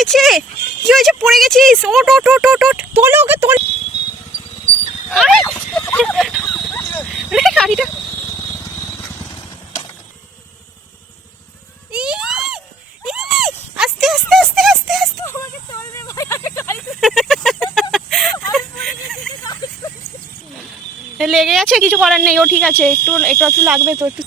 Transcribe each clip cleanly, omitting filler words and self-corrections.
হয়েছে? কি হয়েছে? পড়ে গেছিস? ওট ওট ওট ওট ওট, তোলো ওকে, তোল। গাড়িটা আস্তে আস্তে আস্তে আস্তে আস্তে লেগে আছে, কিছু করার নেই। ও ঠিক আছে, একটু একটু একটু লাগবে তো, একটু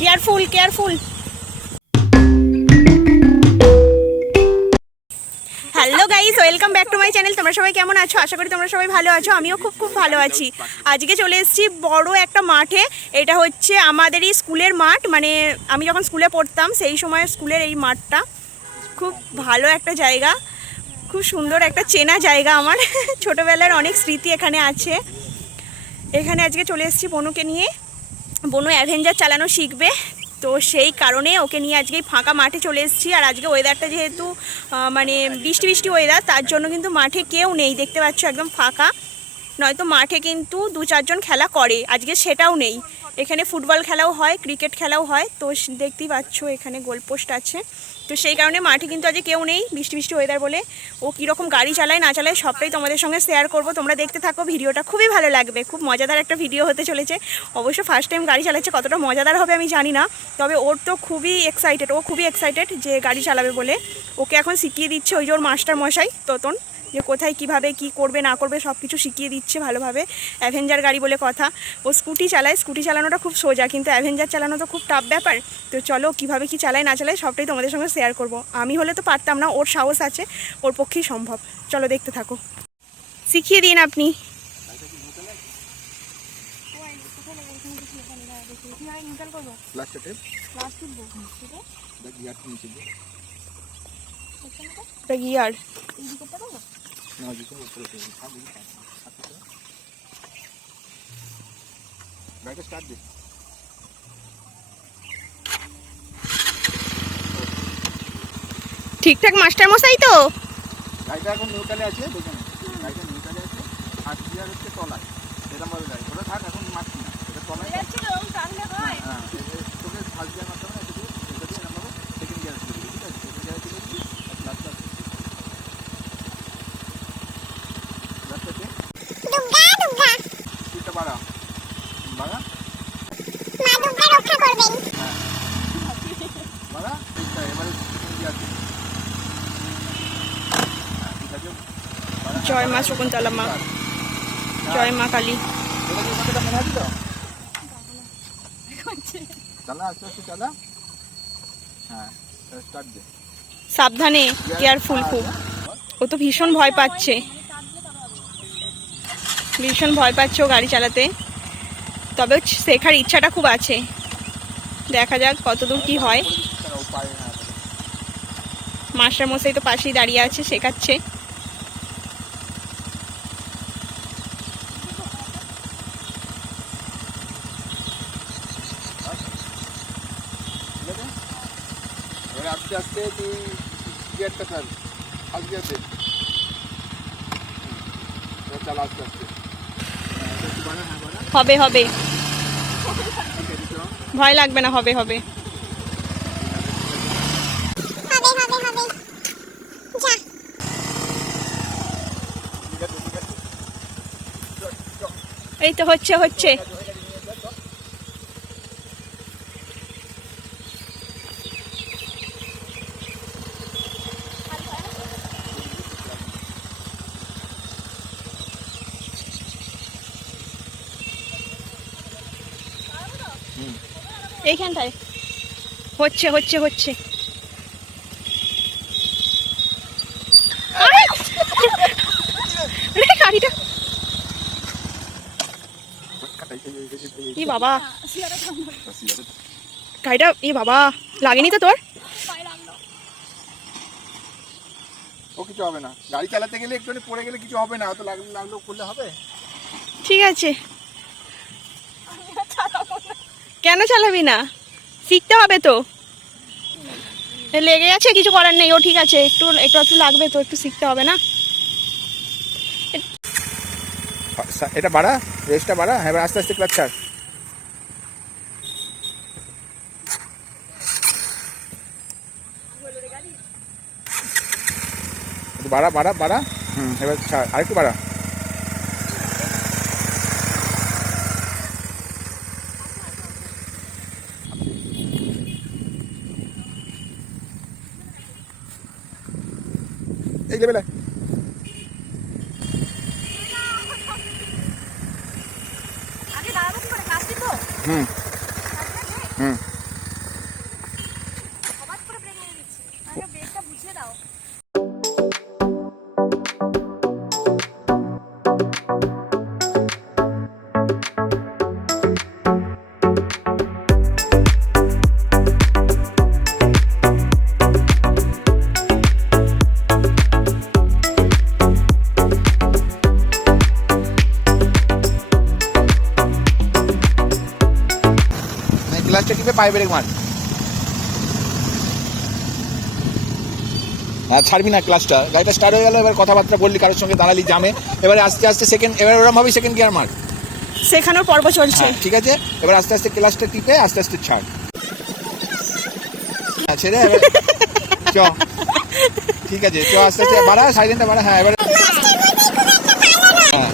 careful careful. Hello guys, welcome back to my channel. তোমরা সবাই কেমন আছো? আশা করি তোমরা সবাই ভালো আছো। আমিও খুব খুব ভালো আছি। আজকে চলে এসেছি বড় একটা মাঠে। এটা হচ্ছে আমাদেরই স্কুলের মাঠ, মানে আমি যখন স্কুলে পড়তাম সেই সময় স্কুলের এই মাঠটা। খুব ভালো একটা জায়গা, খুব সুন্দর একটা চেনা জায়গা। আমার ছোটোবেলার অনেক স্মৃতি এখানে আছে। এখানে আজকে চলে এসেছি বনুকে নিয়ে। বনু অ্যাভেঞ্জার চালানো শিখবে, তো সেই কারণে ওকে নিয়ে আজকে ফাঁকা মাঠে চলে এসেছি। আর আজকে ওয়েদারটা যেহেতু মানে বৃষ্টি বৃষ্টি ওয়েদার, তার জন্য কিন্তু মাঠে কেউ নেই, দেখতে পাচ্ছ একদম ফাঁকা। নয়তো মাঠে কিন্তু 2-4 জন খেলা করে, আজকে সেটাও নেই। এখানে ফুটবল খেলাও হয়, ক্রিকেট খেলাও হয়। তো দেখতেই পাচ্ছ এখানে গোলপোস্ট আছে। তো সেই কারণে মাঠে কিন্তু আজকে কেউ নেই, বৃষ্টি বৃষ্টি ওয়েদার বলে। ও কীরকম গাড়ি চালায় না চালায় সবটাই তোমাদের সঙ্গে শেয়ার করব। তোমরা দেখতে থাকো, ভিডিওটা খুবই ভালো লাগবে। খুব মজাদার একটা ভিডিও হতে চলেছে। অবশ্য ফার্স্ট টাইম গাড়ি চালাচ্ছে, কতটা মজাদার হবে আমি জানি না। তবে ওর তো খুবই এক্সাইটেড, ও খুবই এক্সাইটেড যে গাড়ি চালাবে বলে। ওকে এখন শিখিয়ে দিচ্ছে ওই যে ওর মাস্টার মশাই তোতন, যে কোথায় কিভাবে কি করবে না করবে সব কিছু শিখিয়ে দিচ্ছে ভালোভাবে। অ্যাভেঞ্জার গাড়ি বলে কথা। ও স্কুটি চালায়, স্কুটি চালানোটা খুব সোজা, কিন্তু অ্যাভেঞ্জার চালানো তো খুব টাফ ব্যাপার। তো চলো কিভাবে কি চালায় না চালায় সবটাই তোমাদের সঙ্গে শেয়ার করব। আমি হলে তো পারতাম না, ওর সাহস আছে, ওর পক্ষেই সম্ভব। চলো দেখতে থাকো, শিখিয়ে দিন আপনি। গিয়ার ঠিকঠাক মাস্টার মশাই তো? গাড়িটা এখন নিউট্রালে আছে, দেখুন গাড়িটা নিউট্রালে আছে। আর গিয়ার হচ্ছে তলায়, এরকম ভাবে গাড়ি ওটা থাক, এখন মারছি না, এটা তলায়। হ্যাঁ, তোকে ফার্স্ট গিয়ার মারতে হবে না, এটা দিয়ে এরকম ভাবে সেকেন্ড গিয়ার চলে ঠিক আছে। সেকেন্ড গিয়ারে চলে গেছি, লাস্ট লাস্টে স্পিডটা বাড়া বাড়া রক্ষা করবেন। হ্যাঁ বাড়া, এবারে সেকেন্ড গিয়ার। জয় মা শকুন্তলা মা, জয় মা কালী। সাবধানে, কেয়ারফুল খুব। ও তো ভীষণ ভয় পাচ্ছে, ভীষণ ভয় পাচ্ছে ও গাড়ি চালাতে। তবে শেখার ইচ্ছাটা খুব আছে, দেখা যাক কতদূর কি হয়। মাস্টার মশাই তো পাশেই দাঁড়িয়ে আছে, শেখাচ্ছে। আস্তে আস্তে তুই গিয়ারটা ফেল, ফার্স্ট গিয়ারতে চালা আস্তে আস্তে। হবে হবে, ভয় লাগবে না, হবে হবে। এই তো হচ্ছে হচ্ছে। এইখানটায় হচ্ছে হচ্ছে হচ্ছে। গাড়িটা ই বাবা, গাড়িটা ই বাবা লাগেনি তো তোর? ও কিছু হবে না, গাড়ি চালাতে গেলে একটু পড়ে গেলে কিছু হবে না, অত লাগলেও করলে হবে। ঠিক আছে, কেন চালাবি না? শিখতে হবে তো, লেগে আছে, কিছু করার নেই। ও ঠিক আছে, একটু একটু একটু লাগবে তো, একটু শিখতে হবে না? এটা বাড়া, রেসটা বাড়া। হ্যাঁ, আস্তে আস্তে ক্লাচ ছাড়। বাড়া বাড়া বাড়া। এবার ছাড়, আরেকটু বাড়া। এই লেভেলে আগে দাঁড়াবো কি করে, ক্লাস টিপো? হুম হুম হঠাৎ করে ব্রেক মেরে দিচ্ছি, আগে ব্রেকটা বুঝিয়ে দাও। ক্লাসটা টিপে পায়ে ব্রেক মার। হ্যাঁ, ছাড়বি না ক্লাসটা। গাড়িটা স্টার্ট হয়ে গেল, এবার কথাবার্তা বললি, কারোর সঙ্গে দাঁড়ালি জামে, এবারে আস্তে আস্তে সেকেন্ড, এবার ওরকম ভাবে সেকেন্ড গিয়ার মার। শেখানোর পর্ব চলছে। হ্যাঁ, ঠিক আছে, এবার আস্তে আস্তে ক্লাসটা টিপে আস্তে আস্তে ছাড়। হ্যাঁ, ছেড়ে এবার চ। ঠিক আছে, চ, আস্তে আস্তে বাড়া, সাইলেন্টটা বাড়া। হ্যাঁ, এবারে হ্যাঁ,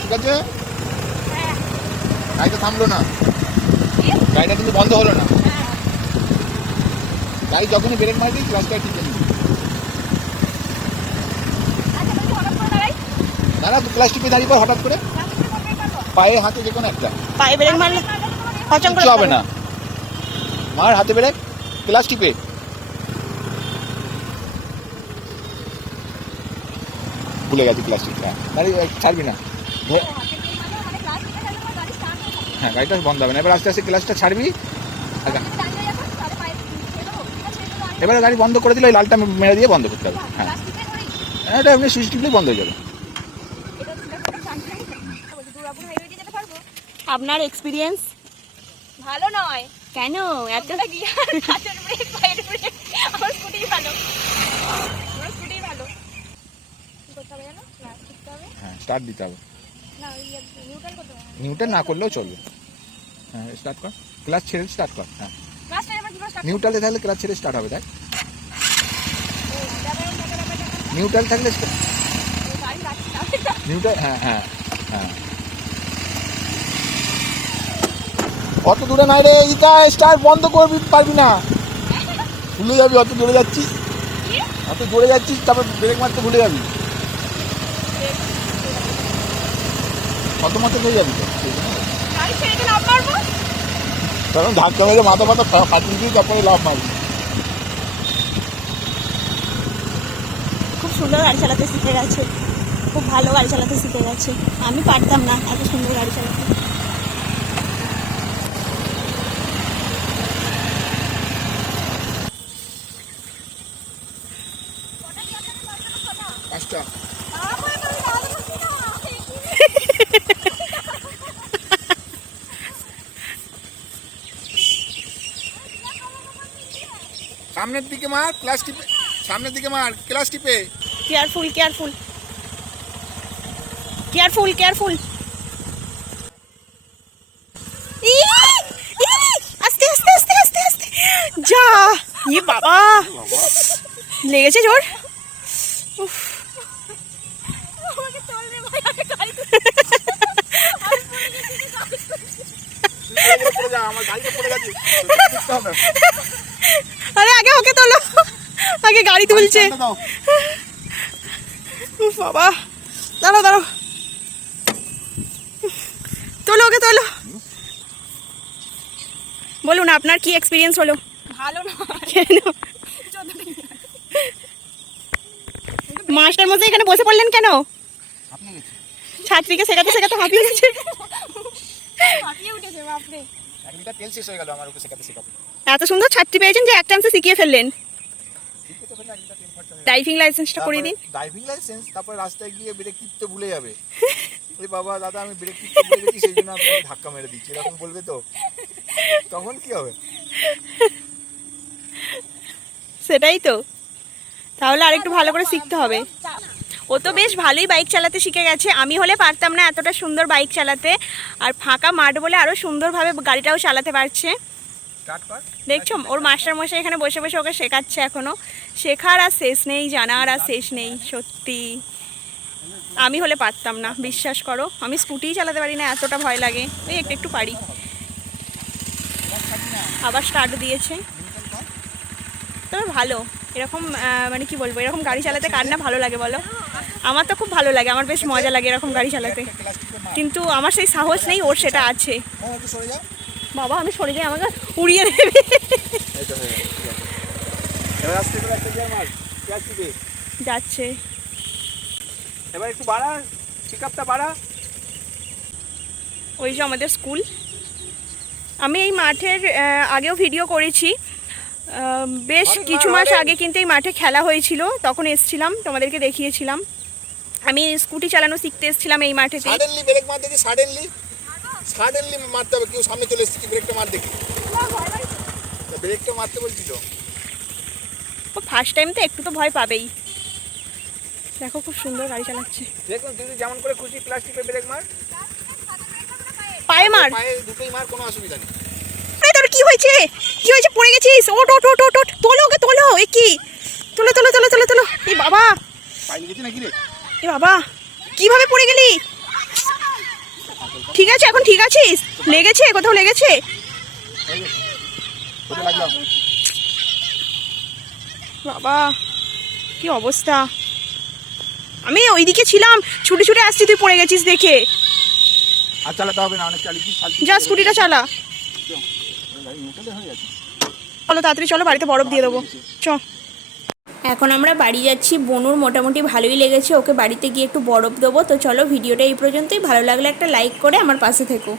ঠিক আছে। গাড়িটা থামলো না, গাড়িটা কিন্তু বন্ধ হলো না। গাড়ি যখনই ব্রেক মারবি ক্লাসটা টিপে নিবি। দাঁড়া, ক্লাস টিপে দাঁড়িয়ে পর হঠাৎ করে পায়ে হাতে যে কোনো একটা। পায়ে ব্রেক মারলে হচম করে কিচ্ছু হবে না, মার হাতে ব্রেক, ক্লাস টিপে। ভুলে গেছি ক্লাস টিপে। হ্যাঁ, দাঁড়িয়ে ছাড়বি না। হ্যাঁ, গাড়িটা বন্ধ হবে না। এবার আস্তে আস্তে ক্লাসটা ছাড়বি। এবারে গাড়ি বন্ধ করে দিলে ওই লালটা মেরে দিয়ে বন্ধ করতে হবে। হ্যাঁ, এটা এমনি সুইচ টিপলেই বন্ধ হয়ে যাবে। আপনার এক্সপিরিয়েন্স ভালো নয় কেন এত? গিয়ার হাতের ব্রেক পায়ের ব্রেক, আমার স্কুটি ভালো, আমার স্কুটি ভালো। কি করতে হবে জানো? না শিখতে হবে, হ্যাঁ, স্টার্ট দিতে হবে। না নিউট্রাল করতে হবে। নিউট্রাল না করলেও চলবে। হ্যাঁ, স্টার্ট কর, ক্লাস ছেড়ে স্টার্ট কর। হ্যাঁ, ক্লাসটা এবার কিভাবে স্টার্ট নিউট্রালে থাকলে ক্লাস ছেড়ে স্টার্ট হবে। দেখ, যাবে? নিউট্রাল থাকলে গাড়ি রাখতে হবে। নিউট্রাল। হ্যাঁ হ্যাঁ হ্যাঁ, অত দূরে নাই রে, এটা স্টার্ট বন্ধ করবি পারবি না, ভুলে যাবি। অত দূরে যাচ্ছিস, অত দূরে যাচ্ছিস, তারপর ব্রেক মারতে ভুলে যাবি, কত মতো হয়ে যাবি তো। গাড়ি ছেড়ে দিয়ে লাফ মারবো। কারণ ধাক্কা মেরে মাথা মাথা ফাটিয়ে দিয়ে তারপরে লাভ মারবি। খুব সুন্দর গাড়ি চালাতে শিখে গেছে, খুব ভালো গাড়ি চালাতে শিখে গেছে। আমি পারতাম না এত সুন্দর গাড়ি চালাতে। পাঁচটা। সামনের দিকে মার, ক্লাস টিপে, সামনের দিকে মার, ক্লাস টিপে। Careful careful careful careful. আস্তে আস্তে আস্তে আস্তে আস্তে যা। ই বাবা, লেগেছে জোর। উফ, আমাকে তোল রে ভাই, আগে গাড়ি আরে আগে ওকে তোলো, আগে গাড়ি তুলছে। উফ বাবা, দাঁড়াও দাঁড়াও, তোলো ওকে তোলো। বলুন আপনার কি এক্সপিরিয়েন্স হলো? ভালো নয়। কেন? মাস্টার মশাই এখানে বসে পড়লেন কেন? ছাত্রীকে শেখাতে শেখাতে হাঁপিয়ে গেছে। হাঁপিয়ে উঠেছে বাপরে। তেল শেষ হয়ে গেল আমার, ওকে শেখাতে শেখাতে। এত সুন্দর ছাত্রী পেয়েছেন যে এক চান্সে শিখিয়ে ফেললেন। ড্রাইভিং লাইসেন্সটা করে দিন। ড্রাইভিং লাইসেন্স, তারপর রাস্তায় গিয়ে ব্রেক টিপতে ভুলে যাবে। ওই বাবা দাদা আমি ব্রেক টিপতে ভুলে গেছি, সেই জন্য আপনাকে ধাক্কা মেরে দিচ্ছি, এরকম বলবে তো, তখন কি হবে? সেটাই তো, তাহলে আরেকটু ভালো করে শিখতে হবে। ও তো বেশ ভালোই বাইক চালাতে শিখে গেছে, আমি হলে পারতাম না এতটা সুন্দর বাইক চালাতে। আর ফাঁকা মাঠ বলে আরও সুন্দরভাবে গাড়িটাও চালাতে পারছে। স্টার্ট কর। দেখছো ওর মাস্টার মশাই এখানে বসে বসে ওকে শেখাচ্ছে এখনো। শেখার আর শেষ নেই, জানার আর শেষ নেই সত্যি। আমি হলে পারতাম না, বিশ্বাস করো। আমি স্কুটিই চালাতে পারি না, এতটা ভয় লাগে। ওই একটু একটু পারি। আবার স্টার্ট দিয়েছে। তবে ভালো এরকম মানে কি বলবো, এরকম গাড়ি চালাতে কার না ভালো লাগে বলো? আমার তো খুব ভালো লাগে, আমার বেশ মজা লাগে এরকম গাড়ি চালাতে। কিন্তু আমার সেই সাহস নেই, ওর সেটা আছে। বাবা আমি সরে যাই, আমাকে উড়িয়ে দেবে। এবার আস্তে করে একটা গিয়ার মার, প্লাস্টিকে যাচ্ছে। এবার একটু বাড়া, পিকআপটা বাড়া। ওই যে আমাদের স্কুল। আমি এই মাঠের আগেও ভিডিও করেছি। বেশ কিছু মাস আগে কিন্তু এই মাঠে খেলা হয়েছিল, তখন এসছিলাম, তোমাদেরকে দেখিয়েছিলাম। আমি স্কুটি চালানো শিখতে এসেছিলাম এই মাঠেতে। সাডেনলি ব্রেক মার দেখি, সাডেনলি মারতে হবে। কেউ সামনে চলে এসেছে, ব্রেকটা মার দেখি। ব্রেকটা মারতে বলছি তো। ও ফার্স্ট টাইম তো একটু তো ভয় পাবেই। দেখো খুব সুন্দর গাড়ি চালাচ্ছে। দেখুন তুই যেমন করে খুশি প্লাস্টিকের ব্রেক মার, পায়ে মার, পায়ে দুটোই মার, কোনো অসুবিধা নেই। তোর কি হয়েছে? কি হয়েছে? পড়ে গেছিস? ওট ওট ওট ওট ওট, তোলো ওকে, তোলো। এ কি? তোলো তোলো তোলো তোলো তোলো। এই বাবা, পায়ে লেগেছে নাকি রে? এ বাবা কিভাবে পড়ে গেলি? ঠিক আছে এখন? ঠিক আছিস? লেগেছে কোথাও? লেগেছে? কোথায় লাগলো? বাবা কি অবস্থা। আমি ওইদিকে ছিলাম, ছুটে ছুটে আসছি, তুই পড়ে গেছিস দেখে। আর চালাতে হবে না, অনেক চালিয়েছিস। যা স্কুটিটা চালা। গাড়ি নিউট্রালে হয়ে গেছে। চলো তাড়াতাড়ি চলো, বাড়িতে বরফ দিয়ে দেবো। চ। এখন আমরা বাড়ি যাচ্ছি। বনুর মোটামুটি ভালোই লেগেছে, ওকে বাড়িতে গিয়ে একটু বরফ দেবো। তো চলো ভিডিওটা এই পর্যন্তই। ভালো লাগলে একটা লাইক করে আমার পাশে থেকো।